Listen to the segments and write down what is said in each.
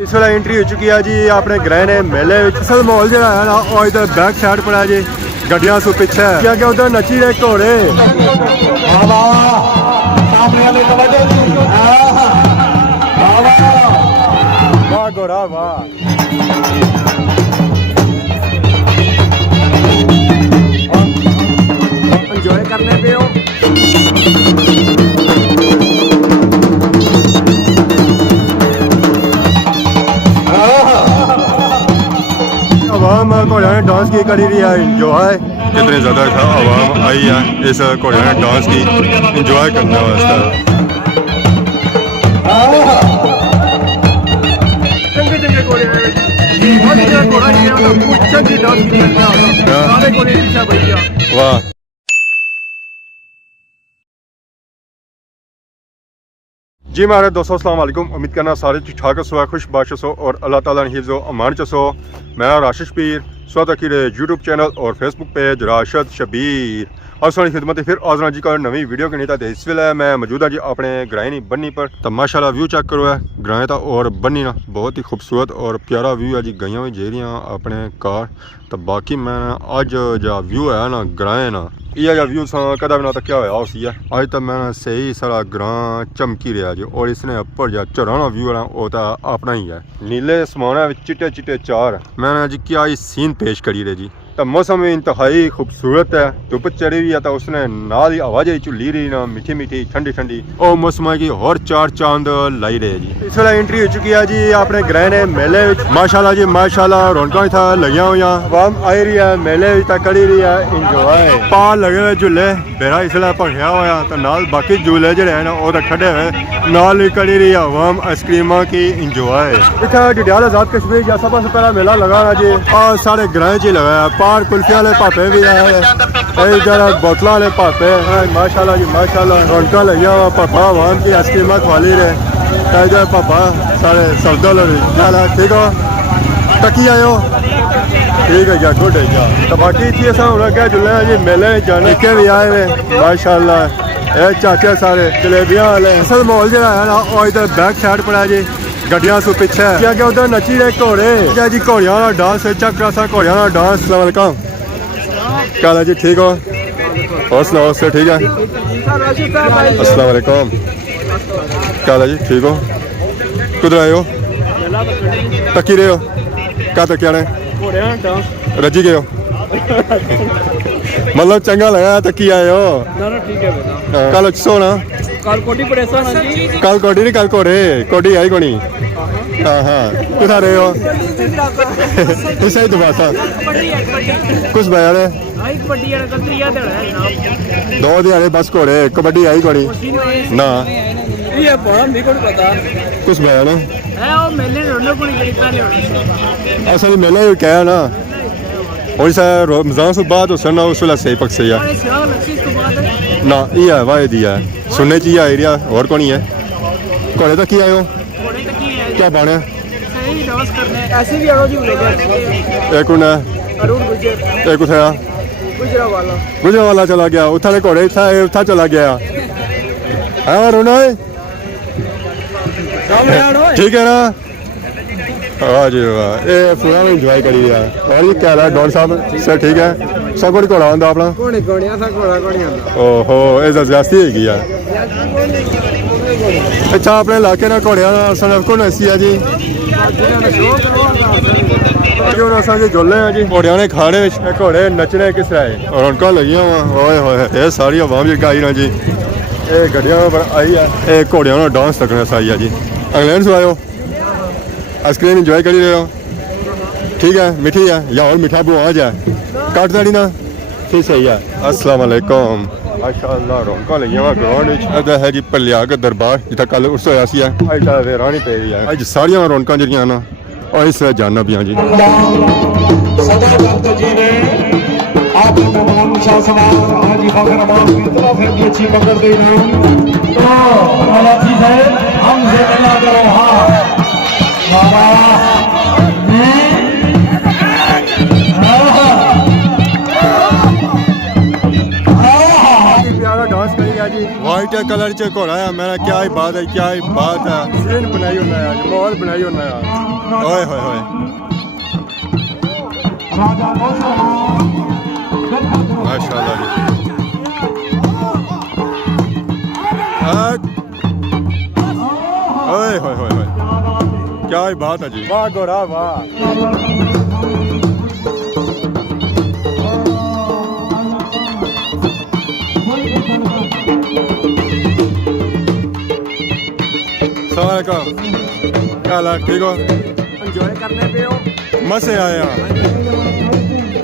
इस वेले एंट्री हो चुकी है जी अपने गृह ने मेले असल माहौल जो है ना वो इधर बैक साइड पड़ा जी गड्डियां सु पीछे क्या क्या उधर नची रहे घोड़े वाह घोड़ा वाह एंजॉय करने पे हो आवाम घोड़े ने डांस की करी रही है इंजॉय कितनी ज़्यादा आवाम आई है इस घोड़े ने डांस की इंजॉय करने वास्ते चंगे चंगे घोड़े वाह जी मारे दोस्तों अस्सलाम वालेकुम उम्मीद करना सारे ठीक ठाक सो खुश बाश सो और अल्लाह ताला ने हिफ्ज़ो अमान चसो मैं राशिश पीर स्वागत है यूट्यूब चैनल और फेसबुक पेज राशिद शबीर और सोनी खिदमत फिर आजना जी का नवी वीडियो के नहीं था इस वेले मैं मौजूद जी अपने ग्राहनी बन्नी पर तो माशाल्लाह व्यू चेक करो है ग्राह था और बन्नी ना बहुत ही खूबसूरत और प्यारा व्यू है जी गईयां भी जेरियां अपने कार तो बाकी मैं अज जो व्यू है ना ग्राह ना यह जो व्यू कदा भी ना तो क्या होया उसी है अज तक मैं सही सारा ग्रां चमकी रहा जी और इसने ऊपर जो चढ़ाना व्यू है वो तो अपना ही है नीले समाना चिट्टे चिट्टे चार मैंने जी क्या सीन पेश करी रहे जी तो मौसम इंतहाई खूबसूरत है धुप चढ़ी हुई है तो उसने नाल ही आवाज चुली रही ना मीठी मीठी ठंडी ठंडी और मौसम की और चार चांद लाई रहे जी इस वेले एंट्री हो चुकी है जी अपने ग्रह ने मेले माशाल्लाह जी माशाल्लाह रौनक था लगिया हुई आवाम आई रही है मेले कड़ी रही है इंजॉय पार लगे हुए झूले बेड़ा इसलिए भखिया हुआ तो नाल बाकी झूले जो है ना वो तो खड़े हुए नाल ही कड़ी रही है आवाम आइसक्रीम की इंजॉय इतना डिडियाल आजाद कश्मीर जैसा बस पहला मेला लगा जी और सारे ग्रह च लगाया पार कुल्फिया वाले पापे भी आए इधर बोतल वाले पापे माशाल्लाह जी माशाल्लाह रौनक लगिया हुआ पापा आवाम की आइसक्रीम खवाली रहे इधर पापा सारे सौदा लो ठीक हो टकी आयो ठीक है क्या गुड है क्या तो बाकी इतनी हम क्या जुले जी मेले जाने के भी आए हुए माशाल्लाह ये चाचे सारे जलेबियां वाले असल माहौल जो है ना वो इधर बैक साइड पड़ा जी गड्डियां सु पीछे क्या क्या उधर नची रहे घोड़े क्या जी घोड़िया का डांस चेक करा सा घोड़िया का डांस अस्सलाम वालेकुम क्या हाल है जी ठीक हो और सुनाओ से ठीक है अस्सलाम वालेकुम क्या हाल है जी ठीक हो किधर आए हो तकी रहे हो क्या तक आने रजी गए हो मतलब चंगा लगा तकी आए हो कल सोना कल कोटी नहीं कल कोड़े कोटी आई कोनी हाँ हाँ कितना रहे हो सही दुबारा कुछ बया रे दो दिहाड़े बस घोड़े कबड्डी आई कोनी ना कुछ बया ना असल मेले क्या ना और रमजान से बाद उस वेला सही पक सही है ना ये है वाह दी है सुनने चाहिए एरिया और कौन है घोड़े तक ही आए हो क्या बाने एक गुजरा वाला चला गया उठा घोड़े उठा चला गया हाँ रोना ठीक है ना वाह जी वाह ये पूरा इंजॉय करी रहा और ये क्या है डॉन साहब सर ठीक है सब कुछ घोड़ा होंगे अपना ओहो ये जबरदस्ती हैगी है अच्छा अपने इलाके ना घोड़िया सनफ को नसी है जी जुले हैं जी घोड़िया ने खाने घोड़े नचने किस तरह रौनक लगी हुआ ये सारी आवाम जी आई ना जी ये गड्डिया पर आई है ये घोड़िया डांस तकने आई है जी इंग्लैंड से आयो आइसक्रीम इंजॉय करी रहे हो ठीक है मीठी है या और मीठा बुआ जाए काट दाड़ी ना ठीक सही है अस्सलाम वालेकुम माशाल्लाह रौनक लगी ग्राउंड है जी भलिया का दरबार जितना कल उस होया सी रानी पे रही है अज सारिया रौनक जड़ियां ना और इस जाना भी हाँ जी प्यारा डांस करेगा जी वाइट कलर च घोड़ा है मेरा क्या ही बात है क्या ही बात है सीन बनाई होना है माहौल बनाई होना है ओए होए होए माशाल्लाह जी ओए होए होए होए क्या ही बात है जी वाह घोड़ा वाह क्या हाल ठीक हो एंजॉय करने पे हो मजे आया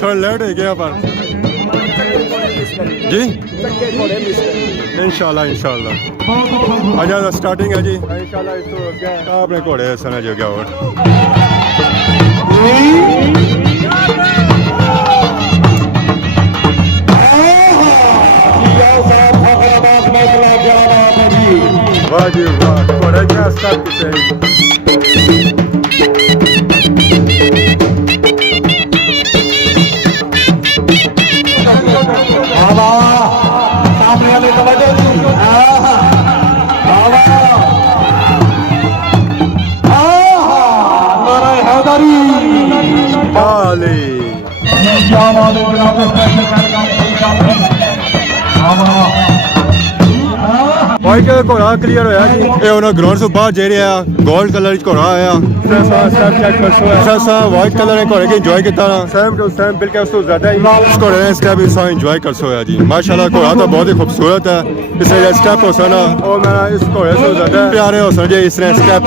थोड़ा लेट हो गया पर जी इंशाल्लाह इंशाल्लाह अच्छा स्टार्टिंग है जी इंशाल्लाह इसको आपने घोड़े सुना जो क्या और वाह जी वाह घोड़े क्या स्टार्ट किया सामने वाले तवज्जो दी नारा हैदरी आली वाइट घोड़ा क्लियर होया जी ये उन्हें ग्राउंड से बाहर जा रहा गोल्ड कलर घोड़ा आया वाइट कलर घोड़े की इंजॉय किया सेम टू सेम बिल्कुल उस तो ज्यादा ही इस घोड़े ने स्टेप भी इंजॉय कर सोया जी माशाल्लाह घोड़ा तो बहुत ही खूबसूरत है इसलिए स्टेप हो सना और मेरा इस घोड़े से ज्यादा प्यारे हो सके इस तरह स्टेप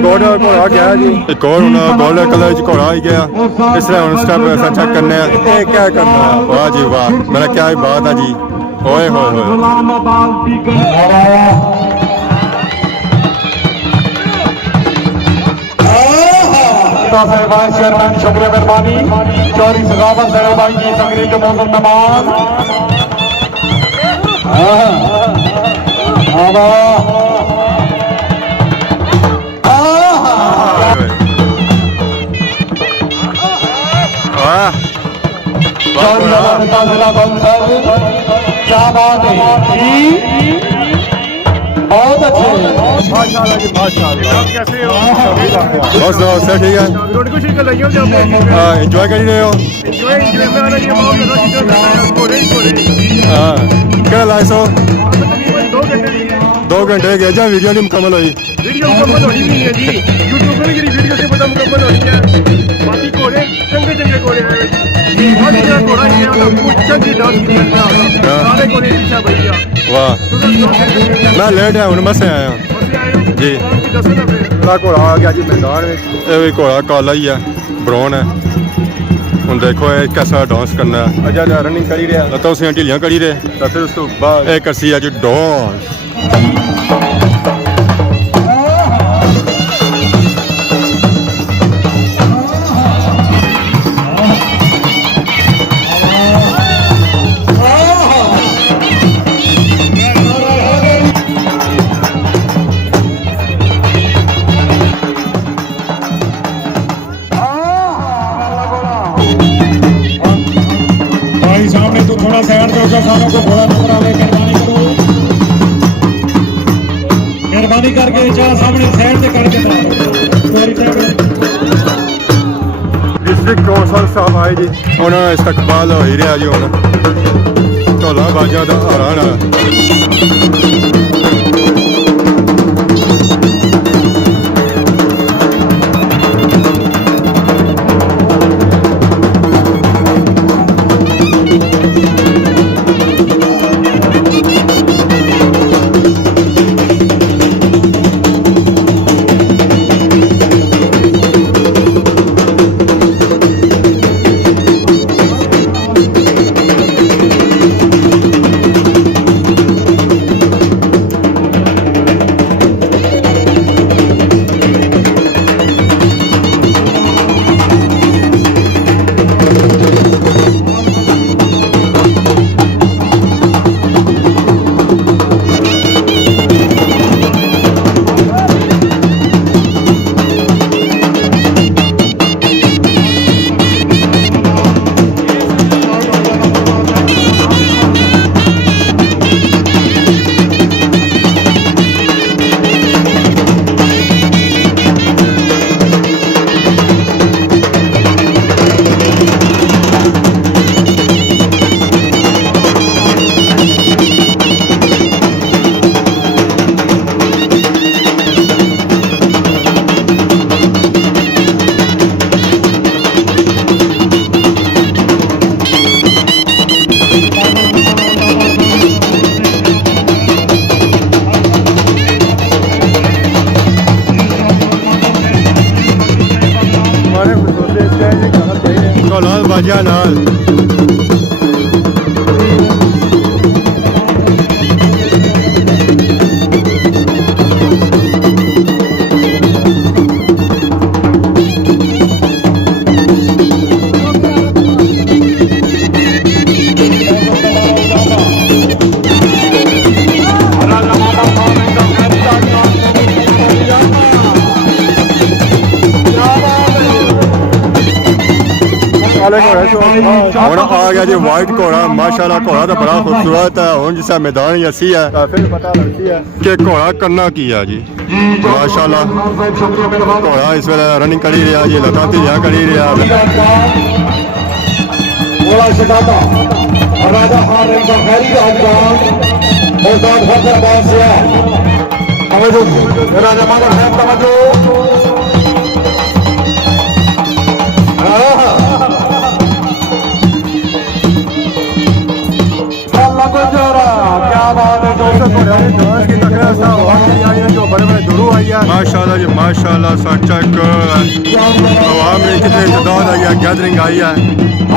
घोड़ा घोड़ा गया जी एक और गोल्डन कलर घोड़ा ही गया इसलिए हम स्टेप ऐसा चेक करने क्या करना है वाह जी वाह मेरा क्या ही बात है जी ओए होए होए चेयरमैन शुक्रिया मेहरबानी चौरी सगावत जरा भाई जी संगरी के मौसम मेहमान क्या बात है बहुत अच्छे माशाल्लाह जी माशाल्लाह कैसे हो बस सर ठीक है रोड कुछ कर रही हो एंजॉय कर रहे हो एंजॉय में आना ये बहुत ज्यादा कोरे हाँ क्या लाए सो तकरीबन 2 घंटे 2 घंटे गए जा वीडियो नहीं मुकम्मल हुई वीडियो मुकम्मल होनी नहीं है जी यूट्यूब पे मेरी वीडियो से पता मुकम्मल होनी है बाकी कोरे चंगे चंगे कोरे हैं बहुत ही कोरा है और कुछ चंगी डांस करना सारे कोरे ईशा भैया वाह मैं लेट है हूँ बस आया जी घोड़ा आ गया जी मैदान में ये भी घोड़ा काला ही है ब्राउन है हम देखो ये कैसा डांस करना है अजा रनिंग करी रहा तो उस ढीलियां करी रहे तो फिर उस तो बाद एक करसी अज डांस सामने तो थोड़ा साइड दो सामने को थोड़ा नंबर आवे मेहरबानी करके चाह सामने साइड से करके डिस्ट्रिक्ट कौंसल साहब आए जी उन्होंने इस्तकबाल हो ही रहा जी हूँ ढोला बाजा का हराना मजा नाल ਹੁਣ ਆ ਗਿਆ ਜੀ ਵਾਈਟ ਘੋੜਾ ਮਾਸ਼ਾਅੱਲਾ ਘੋੜਾ ਤਾਂ ਬੜਾ ਖੂਬਸੂਰਤ ਹੈ ਹੁਣ ਜਿਸਾ ਮੈਦਾਨ ਹੀ ਅਸੀਂ ਹੈ ਤਾਂ ਫਿਰ ਪਤਾ ਲੱਗਦੀ ਹੈ ਕਿ ਘੋੜਾ ਕਰਨਾ ਕੀ ਹੈ ਜੀ ਮਾਸ਼ਾਅੱਲਾ ਘੋੜਾ ਇਸ ਵੇਲੇ ਰਨਿੰਗ ਕਰੀ ਰਿਹਾ ਜੀ ਲਗਾਤਾਰ ਕਰੀ ਰਿਹਾ बोला शिकाता और राजा हार रही का खैरी का हकदार मुल्तान फखर बादशाह तवज्जो राजा मादर साहब तवज्जो अल्लाह को जोरा क्या बात है दोस्तों डांस की तकरीर सा वाकई आई है जो बड़े बड़े गुरु आई है माशाल्लाह जी माशाल्लाह सच्चा आवाम में कितने तादाद आई है गैदरिंग आई है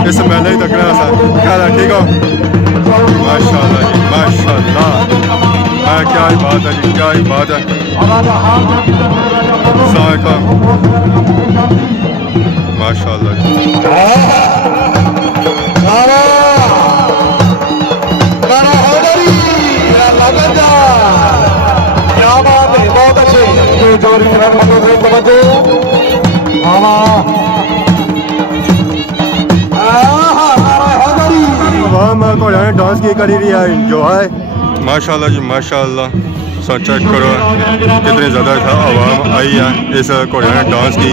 इस मेले की तकरीर सा क्या ठीक हो माशाल्लाह जी माशाल्लाह क्या ही बात है जी क्या ही बात है साका माशाल्लाह जी क्या बात है बहुत अच्छे जोरी आवाम घोड़ा ने डांस की करी रही है इंजॉय माशाल्लाह जी माशाल्लाह सब चेक करो कितनी ज़्यादा आवाम आई है इस घोड़े ने डांस की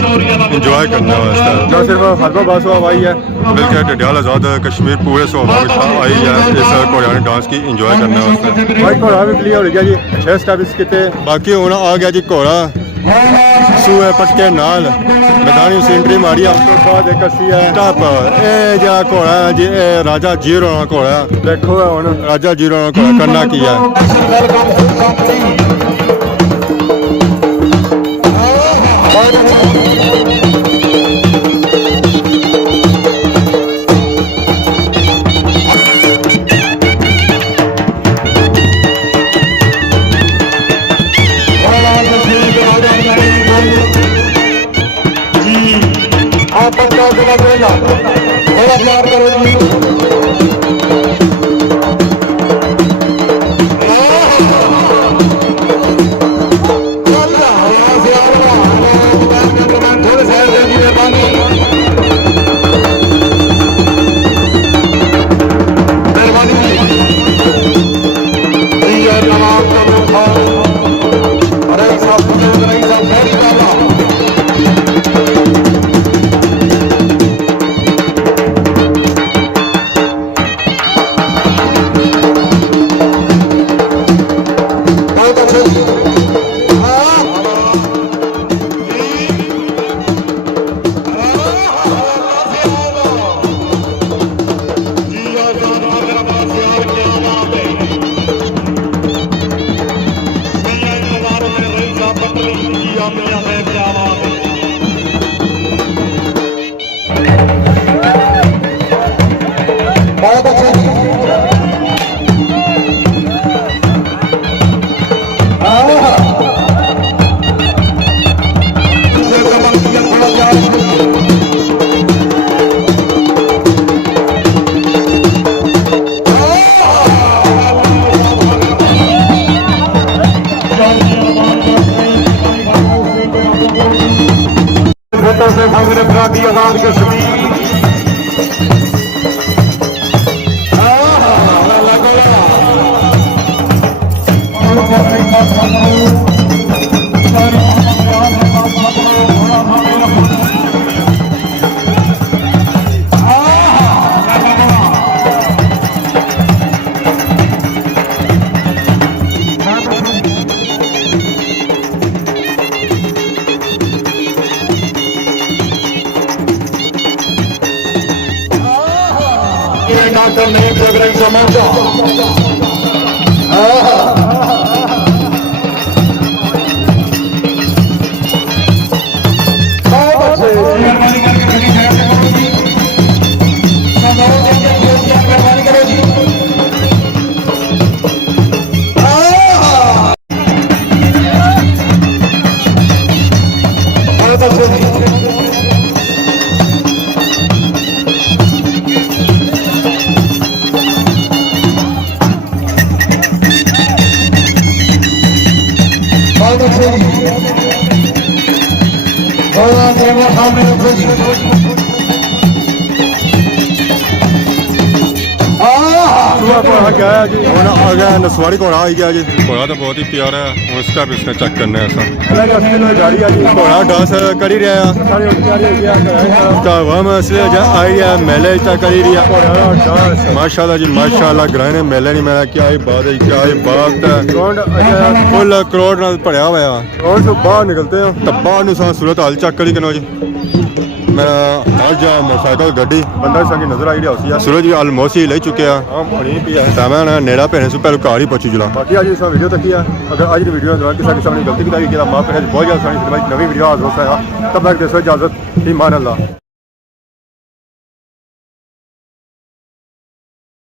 इंजॉय करने वास्ते न सिर्फ हरबाबाद से आई है बल्कि डडियाल आज़ाद कश्मीर पूरे स्वाभाविक आई है इस घोड़े ने डांस की इंजॉय करने वास्ते भाई घोड़ा भी क्लियर हो गया जी 6 स्टेप किते बाकी हूँ आ गया जी घोड़ा सूए पटके नाल मैदानी सेंट्री मारी उस तो बाद एक अस्सी है टप ये जरा घोड़ा है जी राजा जीरो घोड़ा देखो हूँ राजा जीरो घोड़ा करना की है सामने रखो जी ਸੂਆ ਘੋੜਾ ਗਿਆ ਹੈ ਜੀ ਹੁਣ ਆ ਗਿਆ ਨਸਵਾੜੀ ਘੋੜਾ ਆ ਗਿਆ ਜੀ ਘੋੜਾ ਤਾਂ ਬਹੁਤ ਹੀ ਪਿਆਰਾ ਹੈ ਹੁਣ ਸਟੈਪ ਇਸਨੇ ਚੈੱਕ ਕਰਨਾ ਹੈ ਅਸਾਂ ਅਲੱਗ ਅਸਲੀ ਜਾਰੀ ਆ ਜੀ ਘੋੜਾ ਡਾਂਸ ਕਰ ਹੀ ਰਿਹਾ ਆ ਸਾਰੇ ਉਚਾਰੀ ਹੋ ਗਿਆ ਤਾਂ ਵਾ ਮਸਲੇ ਜਾ ਆਈਆ ਮੇਲੇ ਤਾਂ ਕਰ ਹੀ ਰਿਹਾ ਘੋੜਾ ਦਾ ਡਾਂਸ ਮਾਸ਼ਾਅੱਲਾ ਜੀ ਮਾਸ਼ਾਅੱਲਾ ਗਰਾਣੇ ਮੇਲੇ ਨਹੀਂ ਮੈਂ ਕੀ ਬਾਤ ਹੈ ਕੀ ਬਾਤ ਹੈ ਗਰਾਊਂਡ ਫੁੱਲ ਕਰੋੜ ਨਾਲ ਭਰਿਆ ਹੋਇਆ ਔਰ ਤੋਂ ਬਾਹਰ ਨਿਕਲਦੇ ਆ ਤਾਂ ਬਾਹਰ ਨੂੰ ਸਾਂ ਸੂਰਤ ਹਾਲ ਚੱਕ ਕਰੀ ਕਿਨੋ ਜੀ ਮੇਰਾ ਅੱਜ ਮੋਟਰਸਾਈਕਲ ਗੱਡੀ ਬੰਦਾ ਸੰਗੀ ਨਜ਼ਰ ਆਈ ਰਿਹਾ ਸੀ ਸੂਰਜ ਵੀ ਆਲਮੋਸਟ ਹੀ ਲੈ ਚੁੱਕਿਆ ਹਾਂ ਬਣੀ ਪਿਆ ਤਾਂ ਮੈਂ ਨੇੜਾ ਭੇਣੇ ਸੁ ਪਹਿਲ ਘਰ ਹੀ ਪਹੁੰਚੀ ਜਲਾ ਬਾਕੀ ਅੱਜ ਇਸ ਵੀਡੀਓ ਤੱਕ ਹੀ ਆ ਅਗਰ ਅੱਜ ਦੀ ਵੀਡੀਓ ਦੌਰਾਨ ਕਿਸੇ ਕਿਸਮ ਦੀ ਗਲਤੀ ਕੀਤੀ ਤਾਂ ਮਾਫ ਕਰੇ ਬਹੁਤ ਜ਼ਿਆਦਾ ਸਾਰੀ ਨਵੀਂ ਵੀਡੀਓ ਹਾਜ਼ਰ ਹੋਇਆ ਤਬ ਤੱਕ ਦੇ ਸੋ ਇਜਾਜ਼ਤ ਇਮਾਨ ਅੱਲਾ